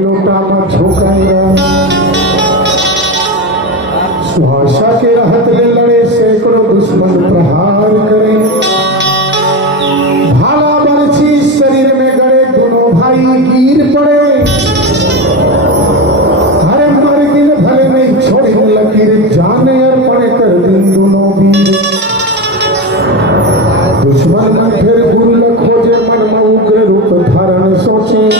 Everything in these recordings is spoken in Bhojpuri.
लोटा में झोंकाया सुहासा के रहत ले लड़े सैकड़ों दुश्मन प्रहार करे भाला बरछी शरीर में गड़े दोनों भाई गिर पड़े हरे मर गिन भले नहीं छोड़ी लकीर जाने अर्पण कर दिन दोनों वीर दुश्मन मन फिर गुरु न खोजे मन में उग्र रूप धारण सोचे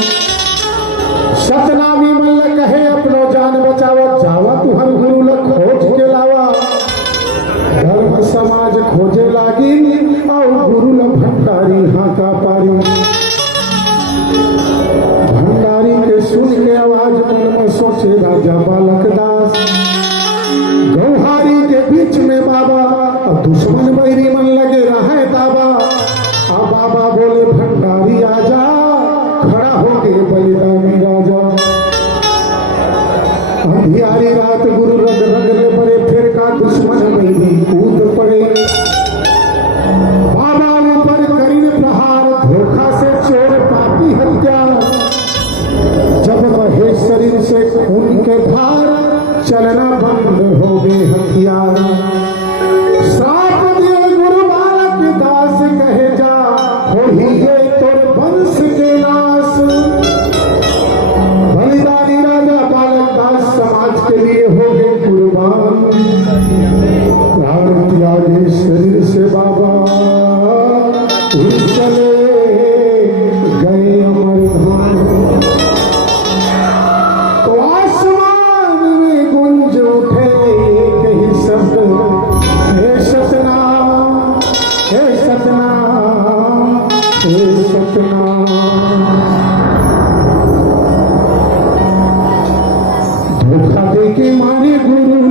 सतनामी मन कहे अपनो जान बचावा जावा तू हर गुरु ल खोज के लावा धर्म समाज खोजे लागी और गुरु ल भंडारी हाका पारी भंडारी के सुन के आवाज मन में सोचे राजा बालक दास गौहारी के बीच में बाबा अब दुश्मन बैरी मन लगे रहे दाबा अब बाबा बोले भंडारी आजा खड़ा हो गए बलिदानी राजा अंधियारी रात गुरु रग रगले पड़े फिर का दुश्मन में भी कूद पड़े बाबा ऊपर करीन प्रहार धोखा से चोर पापी हत्या जब बहे शरीर से खून के धार चलना बंद हो गए हथियार श्राप दिए गुरु बालक दास कहे जा हो ही ये तोर वंश के नाश बलिदानी राजा बालक दास समाज के लिए हो गए कुर्बान प्राण त्यागे शरीर से बाबा चले गए अमर धाम तो आसमान में गुंज उठे एक ही शब्द हे सतनाम हे सतनाम हे सतनाम धोखा दे के मारे गुरु